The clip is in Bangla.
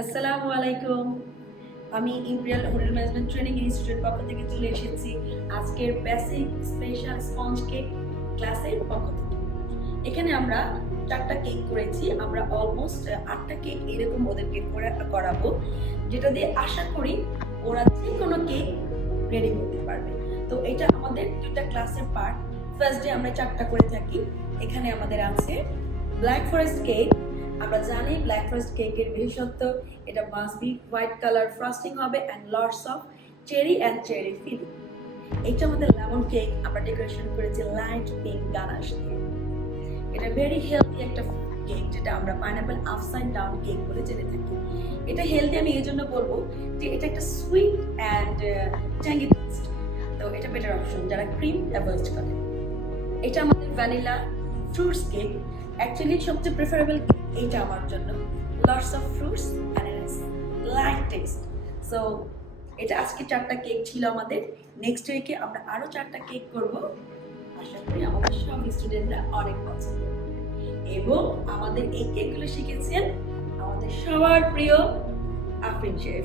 আসসালামু আলাইকুম। আমি ইম্পিরিয়াল হোটেল ম্যানেজমেন্ট ট্রেনিং ইনস্টিটিউটের পক্ষ থেকে চলে এসেছি আজকের বেসিক স্পেশাল স্পঞ্জ কেক ক্লাসের পক্ষ থেকে। এখানে আমরা 4টা কেক করেছি। আমরা অলমোস্ট 8টা কেক এরকম ওদেরকে করাবো, যেটা দিয়ে আশা করি ওরা যে কোনো কেক রেডি করতে পারবে। তো এটা আমাদের 2টা ক্লাসের পার্ট। ফার্স্ট ডে আমরা 4টা করে থাকি। এখানে আমাদের আছে ব্ল্যাক ফরেস্ট কেক। আমরা জানি ব্ল্যাক ফরেস্ট কেকের বিশেষত্ব এটা must be white colour frosting হবে and lots of cherry and cherry filling. এটা আমাদের লেমন কেক, আমরা ডেকোরেশন করেছি লাইট পিঙ্ক গানাশ দিয়ে। এটা ভেরি হেলদি একটা কেক, যেটা আমরা পাইনাপল আপসাইড ডাউন কেক বলে জেনে থাকি। এটা হেলদি আমি এই জন্য বলবো যে এটা একটা সুইট অ্যান্ড ট্যাঙ্গি টেস্ট, তো এটা বেটার অপশন যারা ক্রিম অ্যাভয়েড করে। এটা আমাদের ভ্যানিলা ফ্রুটস কেক। অ্যাকচুয়ালি সবচেয়ে প্রেফারেবল এইটা আমার জন্য, lots of fruits and light test. So এটা আজকে 4টা কেক ছিল আমাদের। নেক্সট উইকে আমরা আরো 4টা কেক করব। আশা করি আমাদের সব স্টুডেন্টরা অনেক পছন্দ করবে। এবং আমাদের এই কেকগুলো শিখেছেন আমাদের সবার প্রিয় আফরিন শেফ।